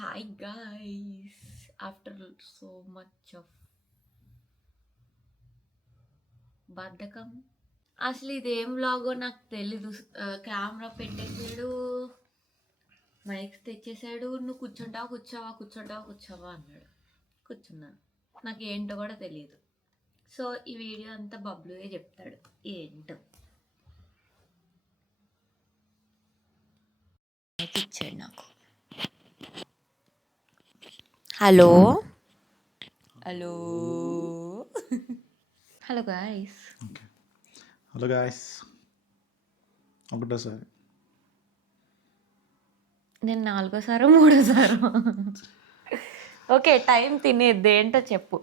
Hi guys, after so much of బద్ధకం అసలు ఇదేం వ్లాగో నాకు తెలీదు. కెమెరా పెట్టేసాడు, మైక్స్ తెచ్చేసాడు, నువ్వు కూర్చుంటావా అన్నాడు. కూర్చున్నాను, నాకు ఏంటో కూడా తెలియదు. సో ఈ వీడియో అంతా బబ్లుయే చెప్తాడు ఏంటో. ఇచ్చాడు నాకు. Hello hello hello guys. Okay, hello guys. ఒకటోసారి నేను 4వ సారో ఓకే, టైం తినేది ఏంటో చెప్పు.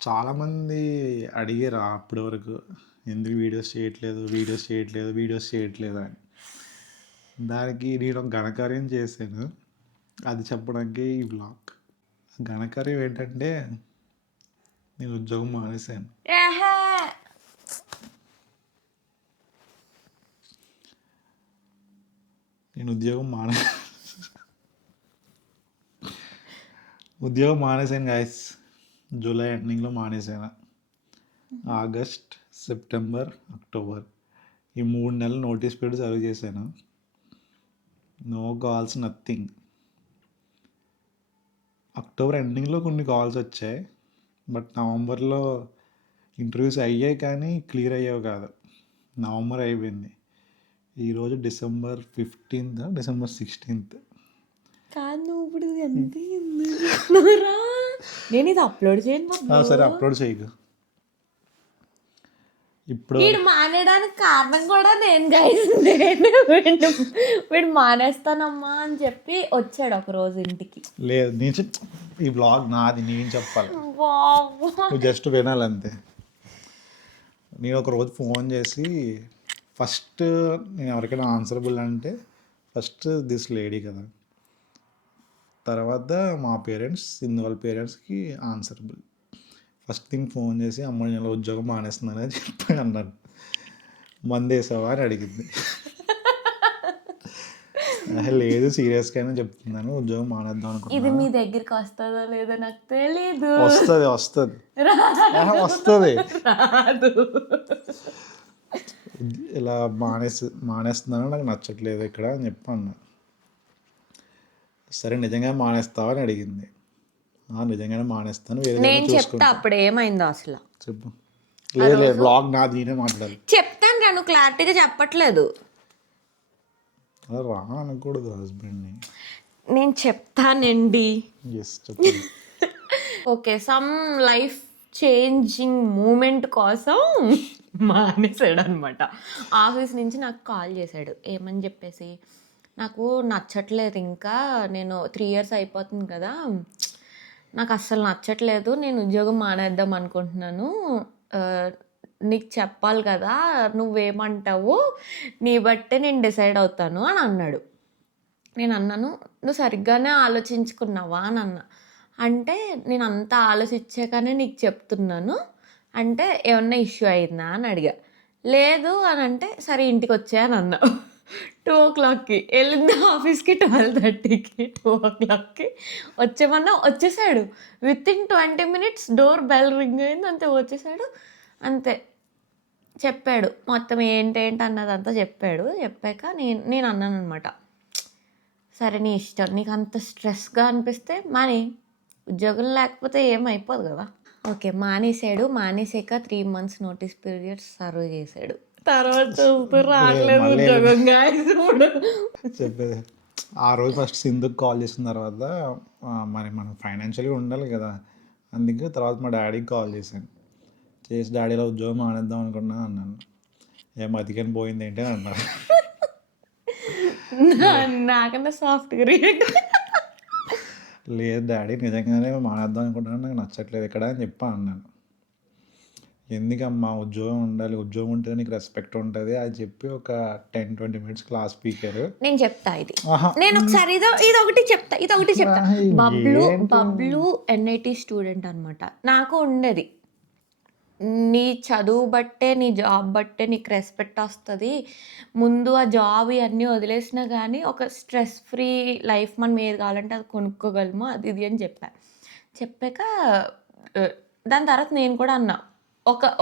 చాలామంది అడిగారు అప్పటి వరకు, ఎందుకు వీడియోస్ చేయట్లేదు అని. దానికి నేను ఒక ఘనకార్యం చేశాను, అది చెప్పడానికి ఈ బ్లాగ్. ఘనకార్యం ఏంటంటే నేను ఉద్యోగం మానేశాను. నేను ఉద్యోగం మానేశాను గాయస్. జూలై ఎండింగ్లో మానేశాను. ఆగస్ట్, సెప్టెంబర్, అక్టోబర్ ఈ 3 నెలలు నోటీస్ పీరియడ్ సర్వ్ చేశాను. No calls, nothing. అక్టోబర్ ఎండింగ్లో కొన్ని కాల్స్ వచ్చాయి, బట్ నవంబర్లో ఇంటర్వ్యూస్ అయ్యాయి కానీ క్లియర్ అయ్యావు కాదు. నవంబర్ అయిపోయింది. ఈరోజు డిసెంబర్ 15th, డిసెంబర్ 16th. కాదు ఇప్పుడు ఎంత నేను ఇది అప్లోడ్ చేయను. సరే, అప్లోడ్ చేయకు. ఇప్పుడు వీడు మానేయడానికి కారణం కూడా నేను గైస్. వీడు మానేస్తానమ్మా అని చెప్పి వచ్చాడు ఒక రోజు ఇంటికి. లేదు, నేను ఈ బ్లాగ్ నాది, నేను చెప్పాలి, నువ్వు జస్ట్ వినాలంతే. నేను ఒక రోజు ఫోన్ చేసి, ఫస్ట్ నేను ఎవరికైనా ఆన్సరబుల్ అంటే ఫస్ట్ దిస్ లేడీ కదా, తర్వాత మా పేరెంట్స్, వాళ్ళ పేరెంట్స్కి ఆన్సరబుల్. ఫస్ట్ థింగ్ ఫోన్ చేసి, అమ్మ నేను ఉద్యోగం మానేస్తున్నానని చెప్పి అన్నాను. మందేసావా అని అడిగింది. లేదు, సీరియస్గానే చెప్తున్నాను, ఉద్యోగం మానేద్దాం అనుకుంటున్నాను. ఇది మీ దగ్గరికి వస్తుందో లేదో నాకు తెలీదు. వస్తుంది. ఇలా మానేస్తున్నాను, నాకు నచ్చట్లేదు ఇక్కడ అని చెప్పి అన్నా. సరే, నిజంగా మానేస్తావా అని అడిగింది. నిజంగానే మానేస్తాను, నేను చెప్తా అప్పుడు ఏమైందో అసలు. చెప్పు. లేదు, బ్లాగ్ నాది, నేనే మాట్లాడాలి. చెప్తాను రా, నువ్వు క్లారిటీగా చెప్పట్లేదు. అలా రా అనకూడదు హస్బెండ్ని. నేను చెప్తానండి. చెప్పు. Okay, some life changing moment కోసం మానేసాడు అనమాట. ఆఫీస్ నుంచి నాకు కాల్ చేశాడు. ఏమని చెప్పేసి, నాకు నచ్చట్లేదు, ఇంకా నేను 3 years అయిపోతుంది కదా, నాకు అస్సలు నచ్చట్లేదు, నేను ఉద్యోగం మానేద్దాం అనుకుంటున్నాను, నీకు చెప్పాలి కదా, నువ్వేమంటావు, నీ బట్టే నేను డిసైడ్ అవుతాను అని అన్నాడు. నేను అన్నాను, నువ్వు సరిగ్గానే ఆలోచించుకున్నావా అని అన్నా. అంటే నేను అంతా ఆలోచించాకనే నీకు చెప్తున్నాను, అంటే ఏమన్నా ఇష్యూ అయిందా అని అడిగా. లేదు అని అంటే, సరే ఇంటికి వచ్చా అని అన్నా. 2 o'clockకి వెళ్ళింది ఆఫీస్కి, 12:30కి 2 o'clockకి వచ్చేమన్నా వచ్చేసాడు. Within 20 minutes door bell ring అయింది, అంతే వచ్చేసాడు. అంతే చెప్పాడు మొత్తం ఏంటేంటి అన్నదంతా చెప్పాడు. చెప్పాక నేను అన్నాను అనమాట, సరే నీ ఇష్టం, నీకు అంత స్ట్రెస్గా అనిపిస్తే మానే, ఉద్యోగం లేకపోతే ఏమైపోదు కదా. ఓకే, మానేసాడు. మానేసాక 3 months నోటీస్ పీరియడ్ సర్వ్ చేశాడు. తర్వాత రావట్లేదు ఉద్యోగం. చెప్పేది ఆ రోజు ఫస్ట్ సింధుకి కాల్ చేసిన తర్వాత, మరి మనం ఫైనాన్షియల్గా ఉండాలి కదా, అందుకే తర్వాత మా డాడీకి కాల్ చేశాను. చేసి డాడీలో ఉద్యోగం మానేద్దాం అనుకున్నా అన్నాను. ఏం అతికని పోయింది ఏంటి అని అన్నారు. నాకన్నా సాఫ్ట్గా రియాక్ట్. లేదు డాడీ, నిజంగానే మానేద్దాం అనుకుంటున్నాను, నాకు నచ్చట్లేదు ఇక్కడ అని చెప్పి అన్నాను. ఎందుకమ్మా, ఉద్యోగం ఉండాలి, ఉద్యోగం ఉంటే నీకు రెస్పెక్ట్ ఉంటుంది అని చెప్పి ఒక 10-20 minutes క్లాస్ స్పీకర్. నేను చెప్తా ఇది, నేను ఒకసారి ఇది ఒకటి చెప్తా. బబ్లు NIT స్టూడెంట్ అనమాట. నాకు ఉండేది నీ చదువు బట్టే, నీ జాబ్ బట్టే నీకు రెస్పెక్ట్ వస్తది. ముందు ఆ జాబ్ ఇయన్నీ వదిలేసినా గానీ, ఒక స్ట్రెస్ ఫ్రీ లైఫ్ మనం ఏది కావాలంటే అది కొనుక్కోగలము. అది ఇది అని చెప్పా. చెప్పాక దాని తర్వాత నేను కూడా అన్నా.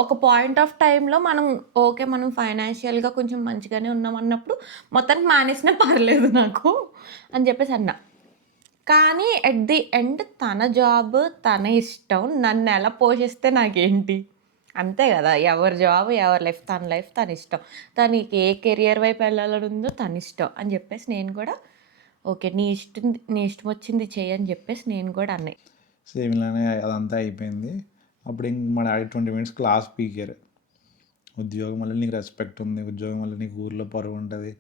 ఒక పాయింట్ ఆఫ్ టైమ్‌లో మనం ఓకే. మనం ఫైనాన్షియల్‌గా కొంచెం మంచిగానే ఉన్నామన్నప్పుడు మొత్తానికి మానేసినా పర్లేదు నాకు అని చెప్పేసి అన్నా. కానీ ఎట్ ది ఎండ్ తన జాబ్, తన ఇష్టం. నన్నెలా పోషిస్తే నాకేంటి? అంతే గదా! ఎవరి జాబ్, ఎవరి లైఫ్ తన ఇష్టం. తనకి ఏ కెరియర్ వైపు వెళ్ళాలని ఉందో తన ఇష్టం అని జెప్పేసి నేను గూడా ఓకే. నీ ఇష్టం వచ్చింది చెయ్యి అని జెప్పేసి నేను గూడా అన్నా. సేమ్ ఇలానే అదంతా అయిపోయింది. అప్పుడు ఇంక మా డాడీ 20 మినిట్స్ క్లాస్ పీకారు. ఉద్యోగం వల్ల నీకు రెస్పెక్ట్ ఉంది, ఉద్యోగం వల్ల నీకు ఊర్లో పరువు ఉంటుంది,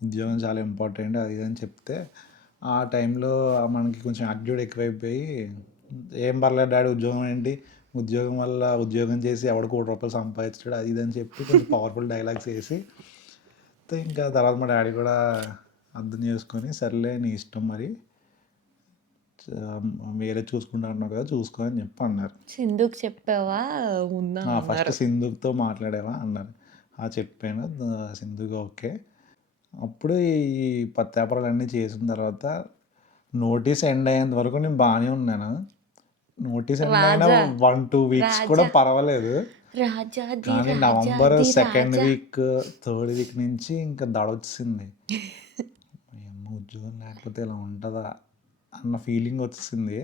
ఉద్యోగం చాలా ఇంపార్టెంట్ అది ఇది అని చెప్తే ఆ టైంలో మనకి కొంచెం యాటిట్యూడ్ ఎక్కువైపోయి ఏం పర్లేదు డాడీ ఉద్యోగం ఏంటి, ఉద్యోగం వల్ల ఉద్యోగం చేసి ఎవడు ₹1,00,00,000 సంపాదించాడు అది ఇది అని చెప్పి కొంచెం పవర్ఫుల్ డైలాగ్స్ వేసి ఇంకా తర్వాత మా డాడీ కూడా అర్థం చేసుకొని సర్లే నీ ఇష్టం మరి వేరే చూసుకుంటా అంటున్నావు కదా చూసుకో అని చెప్పి అన్నారు. సింధుకి చెప్పావా? ఉందా ఫస్ట్ అన్నారు. సింధుతో మాట్లాడావా అన్నారు. చెప్పాను సింధుగా ఓకే. అప్పుడు ఈ పత్యాపరాలన్నీ చేసిన తర్వాత నోటీస్ ఎండ్ అయ్యేంత వరకు నేను బాగానే ఉన్నాను. నోటీస్ ఎండ్ అయినా రాజా 1-2 వీక్స్ కూడా రాజా పర్వాలేదు. రాజాది కానీ నవంబర్ రాజాది సెకండ్ రాజా. వీక్ థర్డ్ వీక్ నుంచి ఇంకా దడొచ్చింది. ఏమో ఉద్యోగం లేకపోతే ఇలా ఉంటుందా అన్న ఫీలింగ్ వచ్చింది.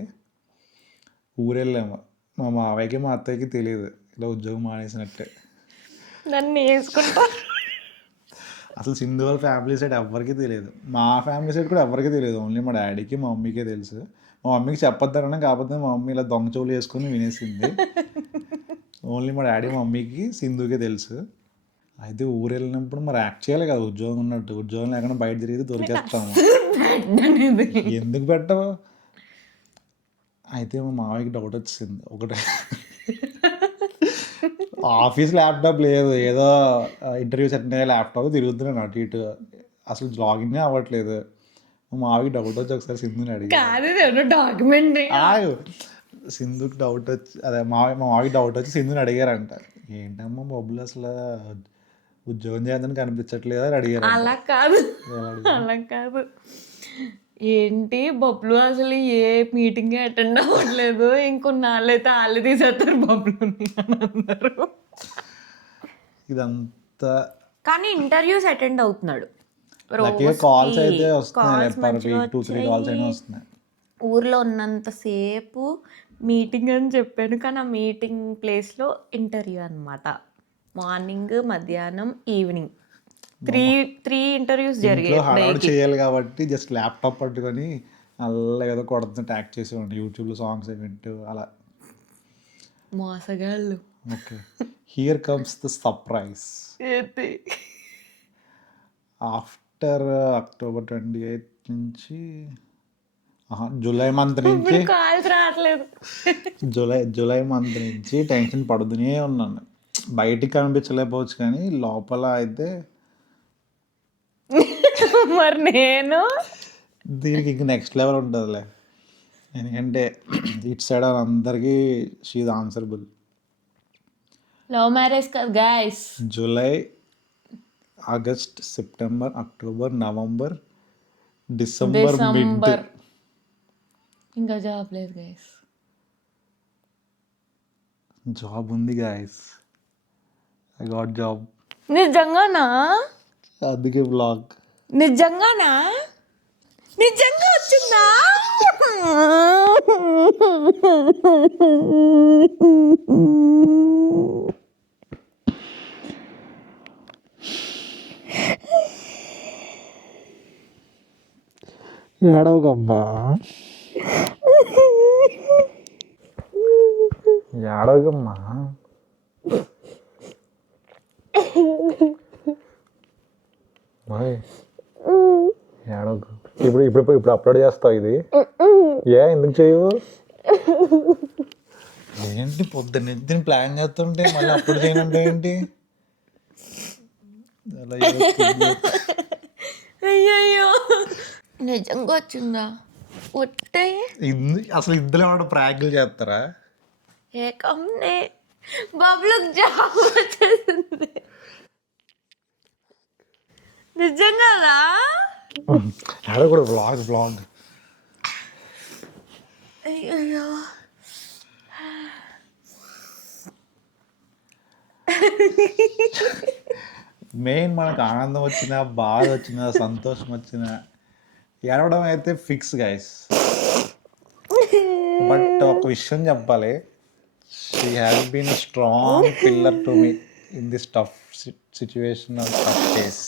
ఊరెళ్ళాము. మా మావయ్యకి మా అత్తయ్యకి తెలియదు ఇలా ఉద్యోగం మానేసినట్టే. నన్ను వేసుకుంటా. అసలు సింధు వాళ్ళ ఫ్యామిలీ సైడ్ ఎవరికి తెలియదు, మా ఫ్యామిలీ సైడ్ కూడా ఎవరికి తెలియదు. ఓన్లీ మా డాడీకి మా మమ్మీకే తెలుసు. మా మమ్మీకి చెప్పొద్దనన్నా కాకపోతే మా మమ్మీ ఇలా దొంగ చెవులు వేసుకొని వినేసింది. ఓన్లీ మా డాడీ మా మమ్మీకి సింధుకే తెలుసు. అయితే ఊరు వెళ్ళినప్పుడు మరి యాక్ట్ చేయాలి కదా ఉద్యోగం ఉన్నట్టు. ఉద్యోగం లేకుండా బయట తిరిగితే దొరికేస్తాము. ఎందుకు పెట్టవు? అయితే మా మావయ్యకి డౌట్ వచ్చింది ఒకటే. ఆఫీస్ ల్యాప్టాప్ లేదు, ఏదో ఇంటర్వ్యూస్ అటెండ్ అయ్యే ల్యాప్టాప్ తిరుగుతున్నాను అటు ఇటు, అసలు లాగిన్ అవ్వట్లేదు. మా మావికి డౌట్ వచ్చి ఒకసారి సింధుని అడిగారు. డాక్యుమెంటరీ సింధుకి డౌట్ వచ్చి అదే మా మావికి డౌట్ వచ్చి సింధుని అడిగారంట. ఏంటమ్మా బొబ్బులు అసలు ఉద్యోగం చేద్దని కనిపించట్లేదు అని అడిగారు. అలా కాదు ఏంటి బొబ్బులు అసలు ఏ మీటింగ్ అటెండ్ అవ్వట్లేదు, ఇంకొన్నాళ్ళు అయితే వాళ్ళు తీసేస్తారు బొబ్బులుని అని అన్నారు. ఇదంతా కానీ ఇంటర్వ్యూస్ అటెండ్ అవుతున్నాడు. కాల్స్ అయితే వస్తున్నాయి, పర్ వీక్ 2-3 కాల్స్ అయినా వస్తున్నాయి. ఊర్లో ఉన్నంతసేపు మీటింగ్ అని చెప్పాను, కానీ ఆ మీటింగ్ ప్లేస్లో ఇంటర్వ్యూ అనమాట. మార్నింగ్, మధ్యాహ్నం, ఈవినింగ్ త్రీ ఇంటర్వ్యూస్ జరిగాయి. హడావుడి చేయాలి కాబట్టి జస్ట్ ల్యాప్టాప్ పట్టుకొని అలా ఏదో కొడుతున్నట్టు యాక్ట్ చేసేవాడిని, యూట్యూబ్లో సాంగ్స్ వింటూ అలా. మోసగాళ్ళు. Okay, here comes the surprise. After October 28 నుంచి జూలై మంత్ నుంచి కాల్స్ రావట్లేదు. జూలై మంత్ నుంచి టెన్షన్ పడుతూనే ఉన్నాను. బయటికి కనిపించలేకపోవచ్చు కానీ లోపల అయితే మరి నేను దీనికి ఇంక నెక్స్ట్ లెవెల్ ఉంటుందిలే. ఎందుకంటే ఇటు సైడ్ అందరికీ she is answerable. Love marriage కదా guys. July, August, September, October, November, December mid. ఇంకా జాబ్ లేదు గైస్. జాబ్ ఉంది గైస్, ఐ గాట్ జాబ్. నిజంగానా? అందుకే బ్లాగ్. నిజంగానా? నిజంగా వచ్చిందా? ఏడవకమ్మా, ఏడవకమ్మా. ఏడవకు. ఇప్పుడు అప్లోడ్ చేస్తావు ఇది? ఎందుకు చేయవు? ఏంటి పొద్దున్న ప్లాన్ చేస్తుంటే మళ్ళీ అప్లోడ్ చేయనంటే ఏంటి? అయ్యయ్యో, నిజంగా వచ్చిందా? ఒట్టే అసలు ఇద్దరు ఏమన్నా ప్రాంకులు చేస్తారా? ఏకంనే బబ్లుకి జాబ్ వచ్చేసింది. నిజం కదా? ఆడ కూడా వ్లాగ్ అయ్యో మెయిన్ మనకు ఆనందం వచ్చినా బాధ వచ్చినా సంతోషం వచ్చినా ఏడవడం అయితే ఫిక్స్ గైస్. బట్ ఒక విషయం చెప్పాలి, she has been a strong pillar to me in this tough situation or tough days.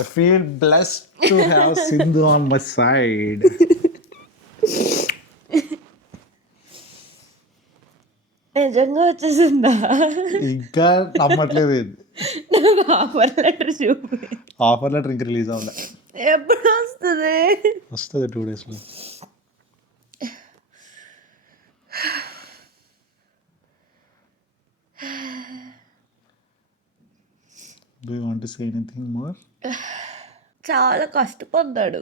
I feel blessed to have Sindhu on my side. నిజంగా వచ్చేసిందా? ఇంకా నమ్మట్లేదు ఇది. నాకు ఆఫర్ లెటర్ చూపి. ఆఫర్ లెటర్ ఇంకా రిలీజ్ అవ్వలే. ఎప్పుడు వస్తుంది? వస్తుంది 2 daysలో. Do you want to say anything more? చాలా కష్టపడ్డాడు.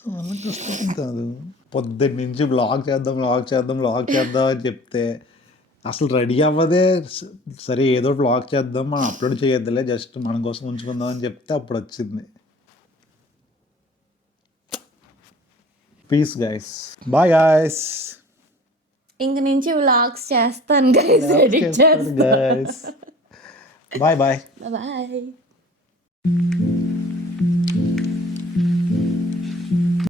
చాలా కష్టం కాదు. పొద్దున్న నుంచి బ్లాగ్ చేద్దాం అని చెప్తే అసలు రెడీ అవ్వదే. సరే ఏదో బ్లాగ్ చేద్దాం, మనం అప్లోడ్ చేయొద్దులే, జస్ట్ మన కోసం ఉంచుకుందాం అని చెప్తే అప్పుడు వచ్చింది. Peace guys, bye guys. ఇంక నుంచి వ్లాగ్స్ చేస్తాను గైస్, ఎడిట్ చేస్తాను. Guys bye bye. బాయ్.